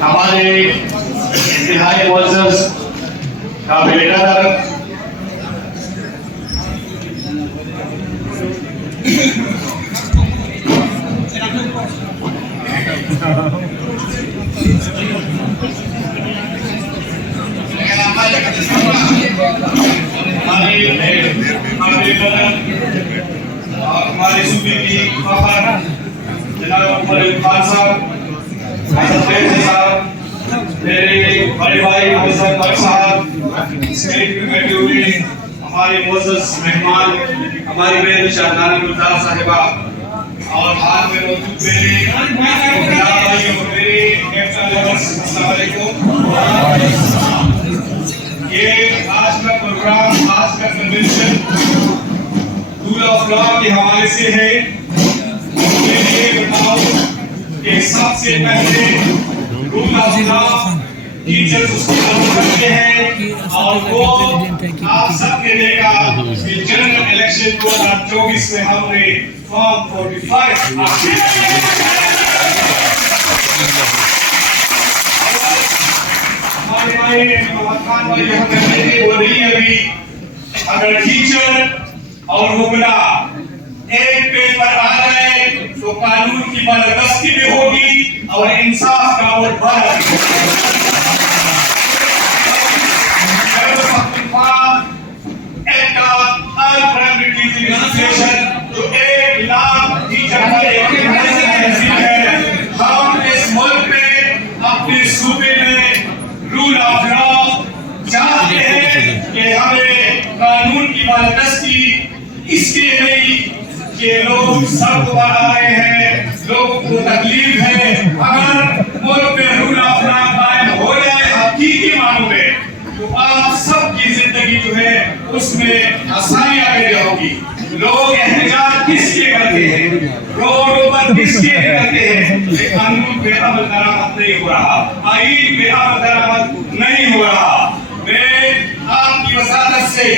हमारे इंतहाई मुअज़्ज़ज़ काबिल कदर हमारे सूबे की फखर जनाब उमर खान साहब, मेरे बड़े भाई हसन बख्श साहब, हमारे मुअज़्ज़ज़ मेहमान, हमारी बहन शाहनाना गुलजार साहिबा और हाल में मौजूद मेरे अस्सलाम वालेकुम। ये आज का प्रोग्राम, आज का कन्वेंशन रूल ऑफ लॉ के हवाले से है। मुझे ये बताओ कि सबसे पहले रूल ऑफ लॉ टीचर्स उसकी अमल करते हैं और वो आप सबके देगा कि जनरल इलेक्शन 2024 में हमने फॉर्म 45 हमारे भाई मोहम्मद खान भाई यहाँ करने की हो रही है अभी। अगर टीचर और हुक्मरान एक पेज पर आ गए तो कानून की बालादस्ती भी होगी और इंसाफ का वोट बढ़ा जो 1 लाख टीचर हम इस मुल्क में अपने सूबे में रूल ऑफ लॉ चाहते हैं कि हमें कानून की बालादस्ती इसलिए नहीं कि लोग सब बाहर आए हैं, लोगों को तकलीफ है। अगर मुल्क में रूल ऑफ लॉ कायम हो जाए हकीकी मानों में तो आप सबकी जिंदगी जो है उसमें आसानियां पैदा होगी। लोग एहतजाज किसके करते हैं, रोडों पर किसके करते हैं, कानून पे अमल दरामद नहीं हो रहा, आईन पे अमल दरामद नहीं हो रहा। मैं आपकी वसादत से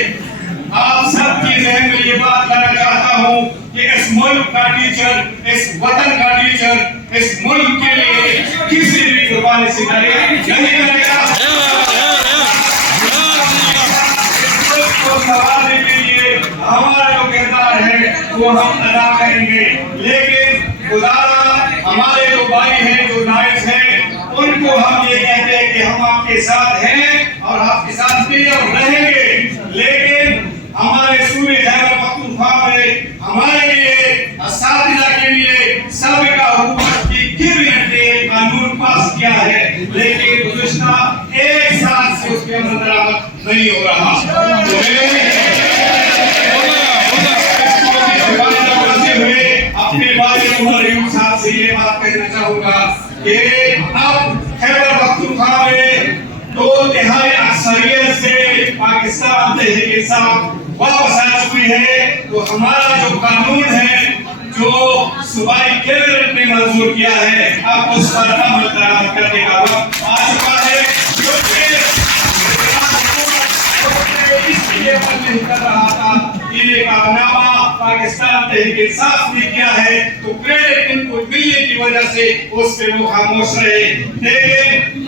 आप सबकी ज़हन में ये बात लाना चाहता हूँ कि इस मुल्क का टीचर, इस वतन का टीचर इस मुल्क के लिए किसी भी कुर्बानी से नहीं करेगा। संभालने के लिए हमारा जो किरदार है वो हम अदा करेंगे। लेकिन खुदारा हमारे जो भाई हैं, जो नाइस हैं, उनको हम ये कहते हैं कि हम आपके साथ हैं और आपके साथ भी और रहेंगे। लेकिन हमारे सूबे खैबर पख्तूनख्वा में हमारे लिए असातिज़ा के लिए साबिका हुकूमत की गिरफ्त ने कानून पास किया है, लेकिन गुज़िश्ता 1 साल से उसके अमल दरामद नहीं हो रहा। अपने भाई उमर साहब से ये बात कहना चाहूंगा कि अब खैबर पख्तूनख्वा में 2/3 अक्सरियत से पाकिस्तान तहरीक इंसाफ वापस आ चुकी है। तो हमारा जो कानून है जो सूबाई कैबिनेट ने मंजूर किया है, अब उस पर अमल दरामद करने का वक्त आ चुका है। इसलिए नहीं कर रहा था, ये कारनामा पाकिस्तान तहरीक इंसाफ ने किया है तो क्रेडिट इनको मिलने की वजह से उस पे वो खामोश रहे। लेकिन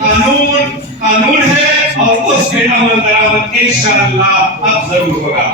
कानून है और उस पे अमल दरामद इंशाअल्लाह अब जरूर होगा।